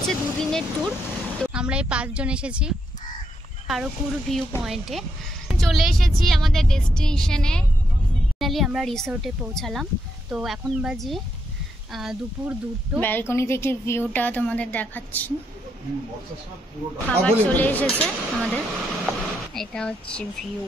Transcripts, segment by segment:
হচ্ছে 2 দিনের ট্যুর। তো আমরা এই 5 জন এসেছি কারকুর ভিউ পয়েন্টে। চলে এসেছি আমাদের ডেস্টিনেশনে। ফাইনালি আমরা রিসোর্টে পৌঁছালাম। তো এখন বাজে দুপুর 2টো। ব্যালকনি থেকে ভিউটা তোমাদের দেখাচ্ছি। খাবার চলে এসেছে আমাদের। এটা হচ্ছে view.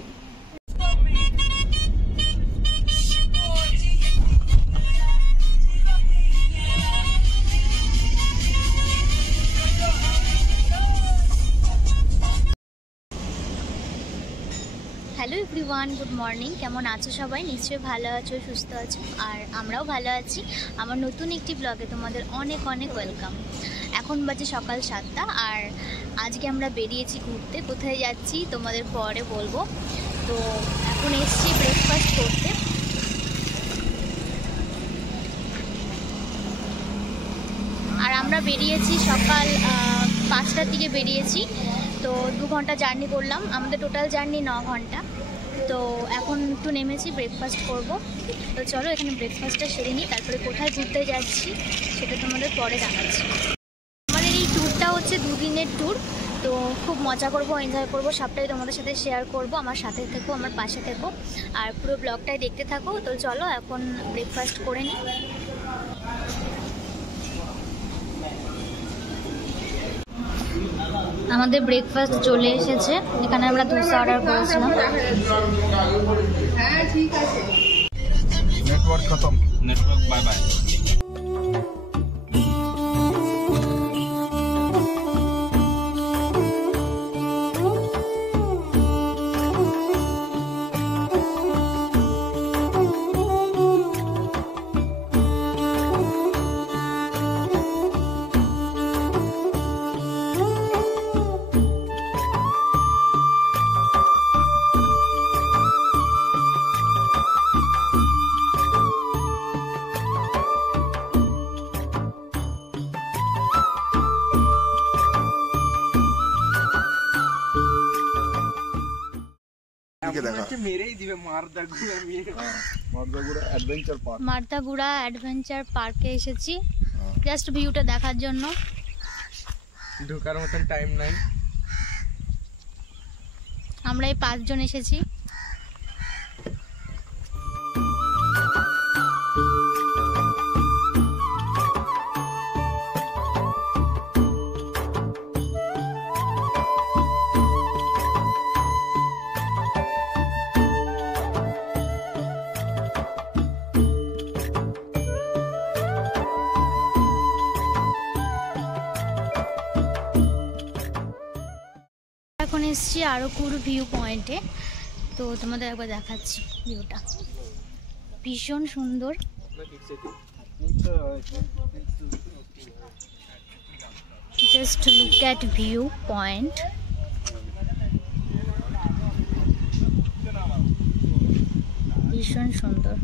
Hello everyone, good morning. কেমন আছো সবাই? নিশ্চয়ই ভালো আছো, সুস্থ আছো, আর আমরাও ভালো আছি। আমার নতুন একটি ব্লগে তোমাদের অনেক অনেক ওয়েলকাম। এখন বাজে সকাল 7টা আর আজকে আমরা বেরিয়েছি ঘুরতে। কোথায় যাচ্ছি তোমাদের পরে বলবো। তো এখন এসছি ব্রেকফাস্ট করতে। আর আমরা বেরিয়েছি সকাল 5টার দিকে বেরিয়েছি। তো 2 ঘন্টা জার্নি করলাম। আমাদের টোটাল জার্নি 9 ঘন্টা। তো এখন একটু নেমেছি, ব্রেকফাস্ট করব। তো চলো এখানে ব্রেকফাস্টটা সেরে নিই, তারপরে কোথায় ঘুরতে যাচ্ছি সেটা তোমাদের পরে জানাচ্ছি। আমাদের এই ট্যুরটা হচ্ছে 2 দিনের ট্যুর। তো খুব মজা করব, এনজয় করব, সবটাই তোমাদের সাথে শেয়ার করব। আমার সাথে থেকো, আমার পাশে থেকো, আর পুরো ব্লগটাই দেখতে থাকো। তো চলো এখন ব্রেকফাস্ট করে নিই। আমাদের ব্রেকফাস্ট চলে এসেছে। এখানে আমরা ধোসা অর্ডার করেছিলাম। হ্যাঁ ঠিক আছে। নেটওয়ার্ক খতম, নেটওয়ার্ক বাই বাই। মারদাগুড়া অ্যাডভেঞ্চার পার্কে এসেছি জাস্ট ভিউটা দেখার জন্য। ঢোকার মতন টাইম নাই। আমরা এই 5 জন এসেছি। এখন এসেছি আরকুর ভিউ পয়েন্টে। তো তোমাদের একবার দেখাচ্ছি ভিউটা, ভীষণ সুন্দর। Just look at view point. ভীষণ সুন্দর।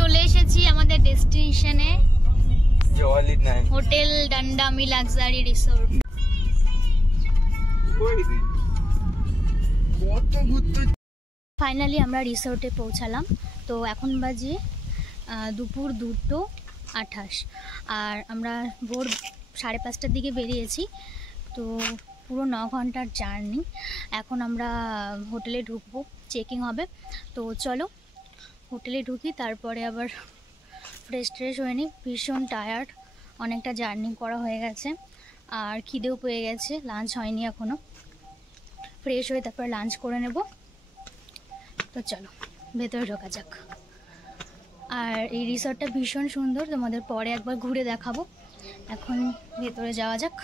চলে এসেছি আমাদের ডেস্টিনেশনে, হোটেল ডান্ডামি লাক্সারি রিসোর্ট। ফাইনালি আমরা রিসোর্টে পৌঁছালাম। তো এখন বাজে দুপুর 2:28 আর আমরা ভোর 5:30টার দিকে বেরিয়েছি। তো পুরো 9 ঘন্টার জার্নি। এখন আমরা হোটেলে ঢুকবো, চেকিং হবে। তো চলো হোটেলে ঢুকি, তারপরে আবার ফ্রেশ হয়ে নিই। ভীষণ টায়ার্ড, অনেকটা জার্নি করা হয়ে গেছে আর খিদেও পেয়ে গেছে, লাঞ্চ হয়নি এখনও। ফ্রেশ হয়ে তারপর লাঞ্চ করে নেব। তো চলো ভেতরে ঢোকা যাক। আর এই রিসর্টটা ভীষণ সুন্দর, তোমাদের পরে একবার ঘুরে দেখাবো। এখন ভেতরে যাওয়া যাক।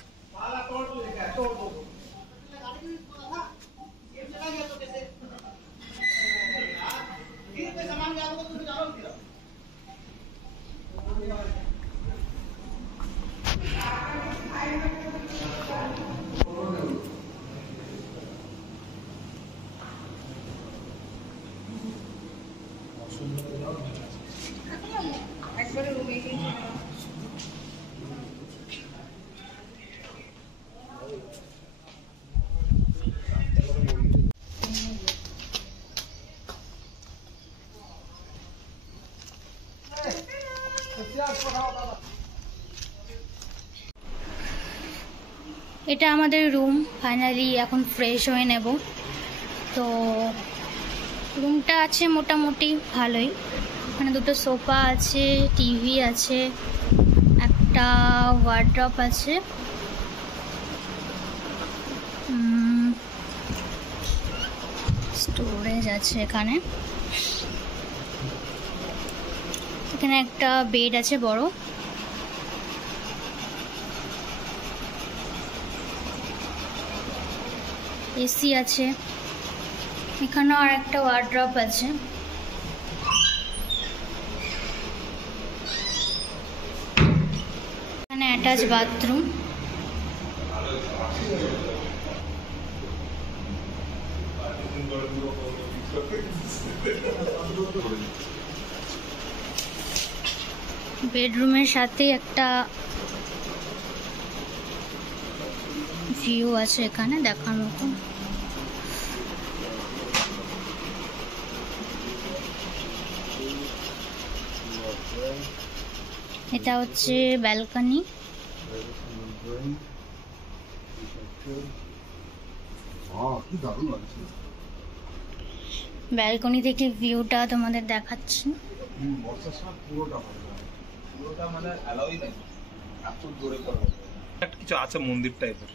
এটা আমাদের রুম। ফাইনালি এখন ফ্রেশ হয়ে নেব। তো রুমটা আছে মোটামুটি ভালোই। এখানে দুটো সোফা আছে, টিভি আছে, একটা ওয়ার্ড্রপ আছে, স্টোরেজ আছে এখানে একটা বেড আছে বড়। এসি আছে, এখানেও আর একটা ওয়ার্ড্রপ আছে। এখানে অ্যাটাচ বাথরুম। বেডরুমের সাথে একটা ভিউ আছে এখানে দেখার মতো। এটা হচ্ছে ব্যালকনি। ব্যালকনি থেকে ভিউটা তোমাদের দেখাচ্ছি। কিছু আছে মন্দির টাইপের,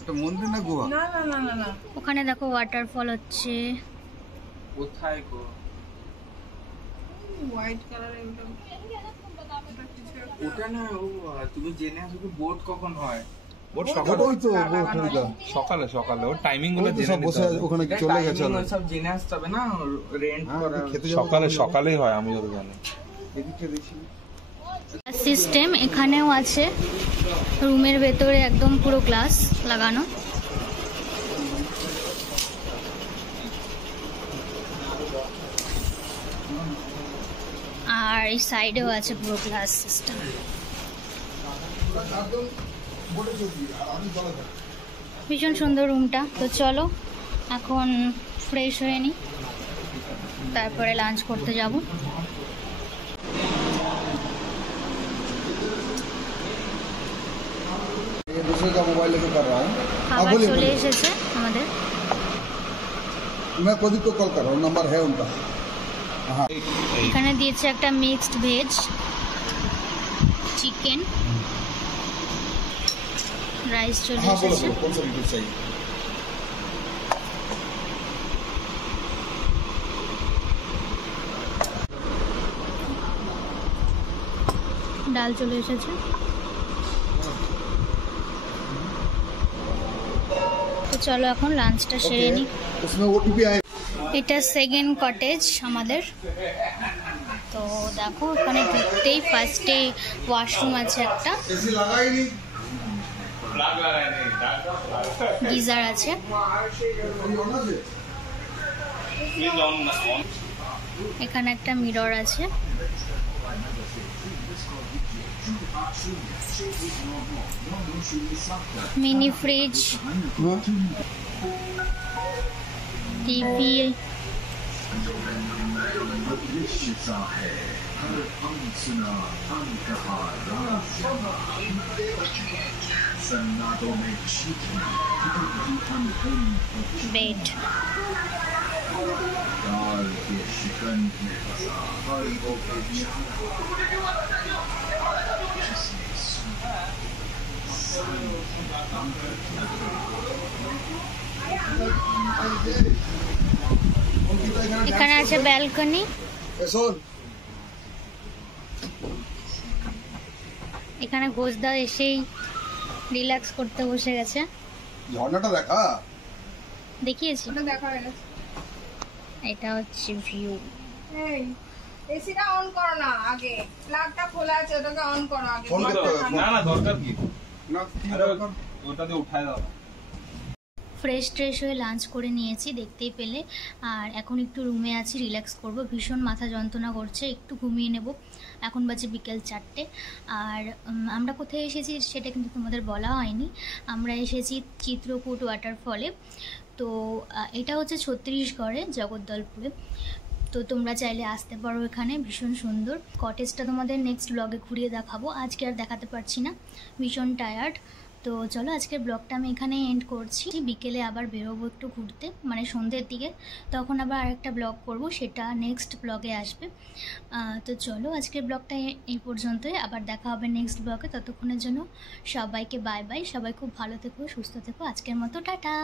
এটা মন্দির না গোয়া? না না না না না, ওখানে দেখো ওয়াটারফল হচ্ছে। কোথায় গো? হোয়াইট কালারের ওটা না, ও তুমি জেনে আসো বোট কখন হয়? বোট ওই তো বোট সকালে সকালে ওর টাইমিং গুলো ওই তো জেনে সব নিতে বসে হবে। ওখানে চলে গেছে Timing সব জেনে আসতে হবে না, রেন্ট হ্যাঁ, করা। খেতে যাবো। সকালে সকালেই হয়, আমি যত জানি। এদিকে দেখি সিস্টেম এখানেও আছে। রুমের ভেতরে একদম পুরো গ্লাস লাগানো। আর এই সাইডেও আছে পুরো গ্লাস সিস্টেম। ভীষণ সুন্দর রুমটা। তো চলো এখন ফ্রেশ হয়ে নিই, তারপরে লাঞ্চ করতে যাব। ये दूसरे का मोबाइल लेके कर रहा हूँ। हाँ, খাবার बोलिए, চলে बोलिए। এসেছে আমাদের। मैं प्रदीप को कॉल कर रहा हूँ, नंबर है उनका। हाँ এখানে দিয়েছে একটা মিক্সড ভেজ, চিকেন, রাইস চলে हाँ बोलो এসেছে। बोलो कौन सा डिटेल चाहिए? ডাল চলে এসেছে। তো চলো এখন লাঞ্চটা সেরে নিই। उसमें OTP आए। এটা সেকেন্ড কটেজ আমাদের। তো দেখো এখানে ঢুকতেই ফার্স্টে ওয়াশরুম আছে, একটা ऐसे लगा ही नहीं। গিজার আছে। अभी होना चाहिए। এখানে একটা মিরর আছে। মিনি ফ্রিজ, हाँ টিভি, বেড এখানে আছে ব্যালকনি। শোন, এখানে ঘোষদা এসেই রিল্যাক্স করতে বসে গেছে। ঝর্ণাটা দেখা। দেখিয়েছি, ওটা দেখা হয়ে গেছে। এটা হচ্ছে ভিউ। এই এসিটা অন করো না আগে, প্লাগটা খোলা আছে ওটাকে অন করো আগে। ফোন করতে হবে, না না দরকার কি? না কি আরে দরকার? ওটা দিয়ে উঠায় দাও। ফ্রেশ ট্রেশ হয়ে লাঞ্চ করে নিয়েছি দেখতেই পেলে। আর এখন একটু রুমে আছি, রিল্যাক্স করব। ভীষণ মাথা যন্ত্রণা করছে, একটু ঘুমিয়ে নেব। এখন বাজে বিকেল 4টে। আর আমরা কোথায় এসেছি সেটা কিন্তু তোমাদের বলা হয়নি। আমরা এসেছি চিত্রকূট ওয়াটারফলে। তো এটা হচ্ছে ছত্তিশগড়ে, জগদ্দলপুরে। তো তোমরা চাইলে আসতে পারো এখানে, ভীষণ সুন্দর। কটেজটা তোমাদের নেক্সট ব্লগে ঘুরিয়ে দেখাবো, আজকে আর দেখাতে পারছি না, ভীষণ টায়ার্ড। তো চলো আজকের ব্লগটা আমি এখানে এন্ড করছি। বিকেলে আবার বেরোবো একটু ঘুরতে, মানে সন্ধ্যের দিকে, তখন আবার আরেকটা ব্লগ করব, সেটা নেক্সট ব্লগে আসবে। তো চলো আজকের ব্লগটা এই পর্যন্তই, আবার দেখা হবে নেক্সট ব্লগে। ততক্ষণের জন্য সবাইকে বাই বাই। সবাই খুব ভালো থেকো, সুস্থ থেকো। আজকের মতো টাটা।